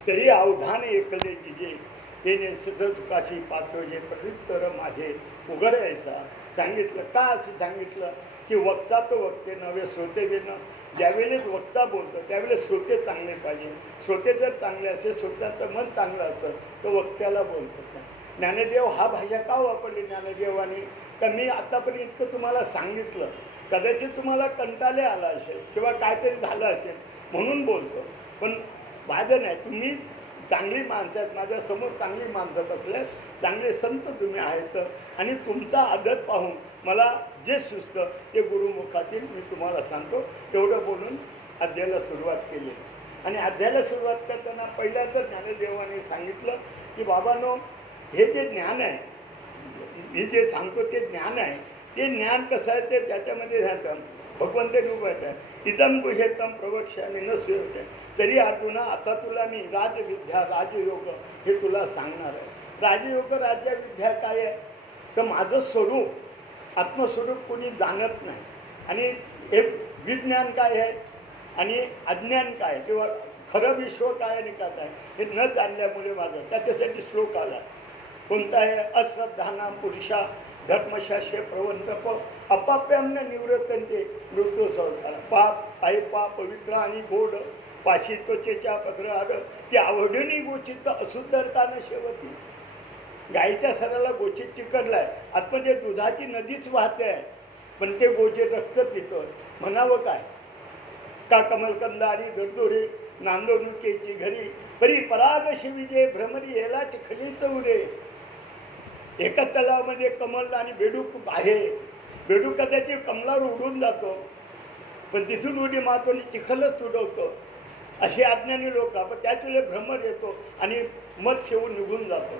तरी अवधान एकले जिजे ते सुद्धा तुकाशी पात्र जे प्रवृत्तर माझे उघडायचा सांगितलं. का असं सांगितलं की वक्ता तो वक्ते नव्हे श्रोते न. ज्यावेळेस वक्ता बोलतो त्यावेळेस श्रोते चांगले पाहिजे. श्रोते जर चांगले असेल, श्रोत्यांचं मन चांगलं असेल तर वक्त्याला बोलतो. ज्ञानदेव हा भाषा का वापरली ज्ञानदेवाने? तर मी आतापर्यंत इतकं तुम्हाला सांगितलं, कदाचित तुम्हाला कंटाळे आला असेल किंवा काहीतरी झालं असेल म्हणून बोलतो. पण माझं नाही, तुम्ही चांगली माणसं आहेत, माझ्यासमोर चांगली माणसं बसल्यात, चांगले संत तुम्ही आहेत आणि तुमचा आदर पाहून मला जे सुचतं ते गुरुमुखातील मी तुम्हाला सांगतो. तेवढं बोलून अध्यायाला सुरुवात केली. आणि अध्यायाला सुरुवात करताना पहिल्याच ज्ञानदेवाने सांगितलं की बाबांनो, हे जे ज्ञान आहे, मी जे सांगतो ते ज्ञान आहे, ते ज्ञान कसं आहे ते त्याच्यामध्ये राहतं. भगवंत रूपात आहे. इदम गुह्यतम प्रवक्ष्यामी न स्वीयते. तरी अर्जुना आता तुला मी राजविद्या राजयोग हे तुला सांगणार आहे. राजयोग राज्यविद्या काय आहे? तर माझं स्वरूप आत्मस्वरूप कोणी जाणत नाही. आणि हे विज्ञान काय आहे आणि अज्ञान काय किंवा खरं विश्व काय आणि काय काय हे न जाणल्यामुळे माझं त्याच्यासाठी श्लोक आला. कोणता आहे? अश्रद्धाना पुरुषा धर्मशास्त्र प्रवंतप अपाप्याम्न निवृत्तंते मृत्यू संसार. पाप आहे, पाप पवित्र आणि गोड पाशी त्वचेच्या पत्राड ती आवडणी गोचित अशुद्धतानं शेवटी. गाईच्या सराला गोचित चिकटलाय, आतमध्ये दुधाची नदीच वाहते आहे, पण ते गोचे रक्त पितं. म्हणावं काय? का कमलकंदारी दरदोरे नांदोनुकेची घरी परी पराग शिविजे भ्रमरी येलाच खलीच उरे. एका तलावामध्ये कमल आणि बेडूक आहे. बेडूक कदाचित कमलावर उडून जातो, पण तिथून उडी मारतो आणि चिखलच उडवतो. असे अज्ञानी लोक, पण त्याच वेळेला भ्रमर येतो आणि मत शेवून निघून जातो.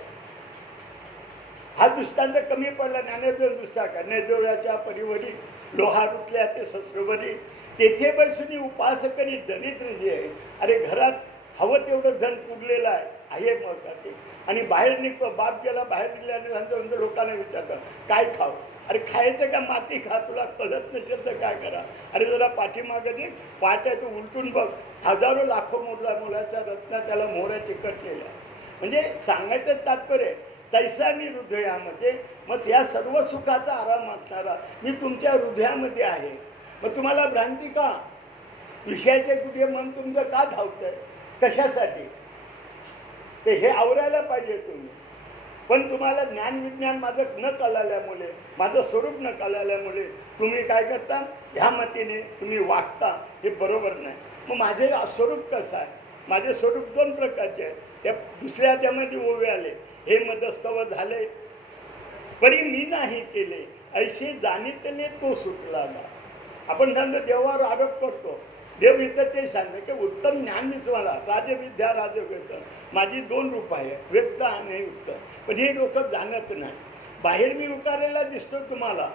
हा दृष्टांत कमी पडला. ज्ञानेश्वर दृष्टा का ज्ञानेश्वराच्या परिवरी लोहा रुतल्या ते शस्त्रवरी तेथे बसून उपासकरी दरिद्र जे आहे. अरे घरात हवं तेवढं धन पुरलेलं आहे महत्वाचे. आणि बाहेर निघतो, बाप गेला बाहेर निघाल्यानंतर लोकांना विचारतात काय खावं? अरे खायचं का? माती खा. तुला कळत नसेल तर काय करा? अरे जरा पाठीमागं दे, पाट्याचं उलटून बघ, हजारो लाखो मुलाच्या रत्ना त्याला मोहऱ्या चिकटलेल्या. म्हणजे सांगायचं तात्पर्य तैसा मी हृदयामध्ये, मग या सर्व सुखाचा आराम असणारा मी तुमच्या हृदयामध्ये आहे. मग तुम्हाला भ्रांती का? विषयाचे कुठे मन तुमचं का धावतंय? कशासाठी? ते हे आवरायला पाहिजे तुम्ही. पण तुम्हाला ज्ञानविज्ञान माझं न कळाल्यामुळे, माझं स्वरूप न कळाल्यामुळे तुम्ही काय करता? ह्या मतीने तुम्ही वागता. हे बरोबर नाही. मग माझे स्वरूप कसं आहे? माझे स्वरूप दोन प्रकारचे आहे. त्या दुसऱ्या त्यामध्ये ओवे आले, हे मदस्तव झाले परी मी नाही केले ऐसे जाणितले तो सुटला ना. आपण सांगतो देवावर आरोप करतो. देव इथं ते सांगतं की उत्तम ज्ञान मी तुम्हाला राजविद्या राजवेद. माझी दोन रूप आहे, व्यक्त आणि युक्त. पण हे लोक जाणत नाही. बाहेर मी उकारायला दिसतो तुम्हाला,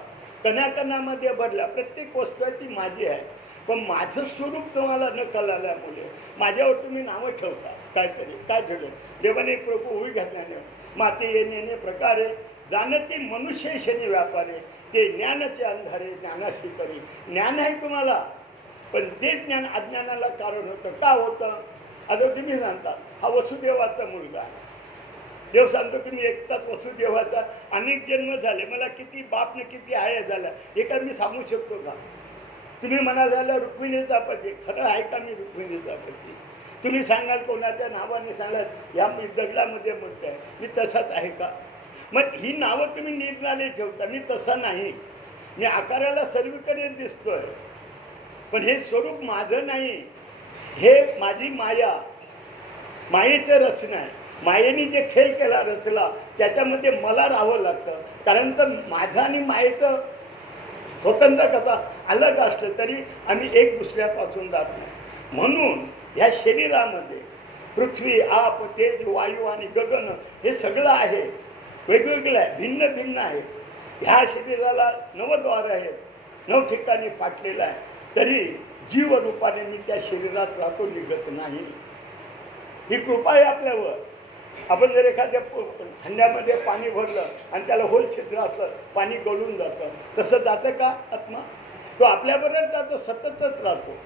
कणाकणामध्ये भरल्या प्रत्येक वस्तू आहे ती माझी आहे. पण माझं स्वरूप तुम्हाला न कळाल्यामुळे माझ्यावर तुम्ही नावं ठेवता. काहीतरी काय ठेवलं? देवाने प्रभू होई घातल्याने माते येणे प्रकारे जाणते मनुष्य शनी व्यापारे ते ज्ञानाचे अंधारे ज्ञानाशी करी. ज्ञान आहे तुम्हाला, पण ते ज्ञान अज्ञानाला कारण होतं. का होतं? आता तुम्ही सांगता हा वसुदेवाचा मुलगा आहे. देव सांगतो तुम्ही एकटाच वसुदेवाचा अनेक जन्म झाले, मला किती बाप न किती आहे झाला, हे काय मी सांगू शकतो का? तुम्ही म्हणाल झालं रुक्मिणीचा पती, खरं आहे का मी रुक्मिणीचा पती? तुम्ही सांगाल कोणाच्या नावाने सांगाल या मी दगडामध्ये मूर्ती आहे, मी तसाच आहे का? मग ही नावं तुम्ही निर्णाले ठेवता. मी तसा नाही. मी आकाराला सर्वीकडे दिसतोय, पण हे स्वरूप माझं नाही. हे माझी माया, मायेचं रचना आहे. मायेने जे खेळ केला रचला त्याच्यामध्ये मला राहावं लागतं. कारण तर माझं आणि मायेचं स्वतंत्र कथा अलग असलं तरी आम्ही एक दुसऱ्यापासून जात नाही. म्हणून ह्या शरीरामध्ये पृथ्वी आप तेज वायू आणि गगन हे सगळं आहे, वेगवेगळं आहे, भिन्न भिन्न आहे. ह्या शरीराला 9 द्वार आहेत, 9 ठिकाणी फाटलेलं आहे. तरी जीवरूपाने मी त्या शरीरात राहतो, निघत नाही. ही कृपा आहे आपल्यावर. आपण जर एखाद्या खंड्यामध्ये पाणी भरलं आणि त्याला होल छिद्र असलं, पाणी गळून जातं. तसं जातं का आत्मा? तो आपल्याबरोबर जातो, सततच राहतो.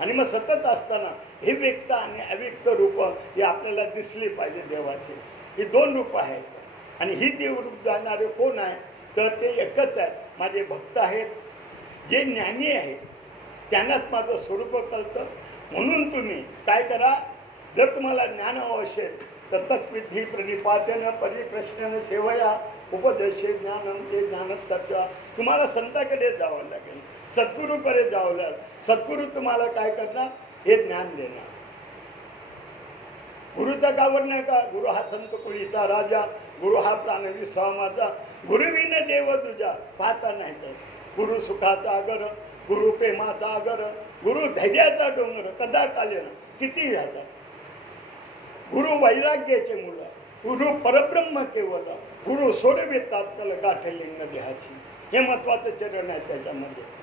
आणि मग सतत असताना हे व्यक्त आणि अव्यक्त रूपं ही आपल्याला दिसली पाहिजे देवाची. ही दोन रूपं आहेत आणि ही देवरूप जाणारे कोण आहे तर ते एकच आहे, माझे भक्त आहेत, जे ज्ञानी आहेत, त्यांनाच माझं स्वरूप कळतं. म्हणून तुम्ही काय करा, जर तुम्हाला ज्ञान हवं असेल तर तत्विधी प्रणिपातेन परिप्रश्न सेवया उपदेशे ज्ञानम ते ज्ञानतत्व. तुम्हाला संताकडे जावं लागेल, सद्गुरूकडे जावं लागेल. सद्गुरू तुम्हाला काय करणार, हे ज्ञान देणार. गुरुचा कावर नाही का, गुरु हा संत कुळीचा राजा, गुरु हा प्राणविसावा माझा, गुरुविन देव तुझा पाहता नाही तर. गुरु सुखाचा आगर, गुरु प्रेमाचा आगर, गुरु धैर्याचा डोंगर कदा कालेना किती झाला. गुरु वैराग्याचे मुलं, गुरु परब्रह्म केवळ, गुरु सोडवे तात्काळ गाठलिंग देहाची. हे महत्वाचं चरण आहे त्याच्यामध्ये.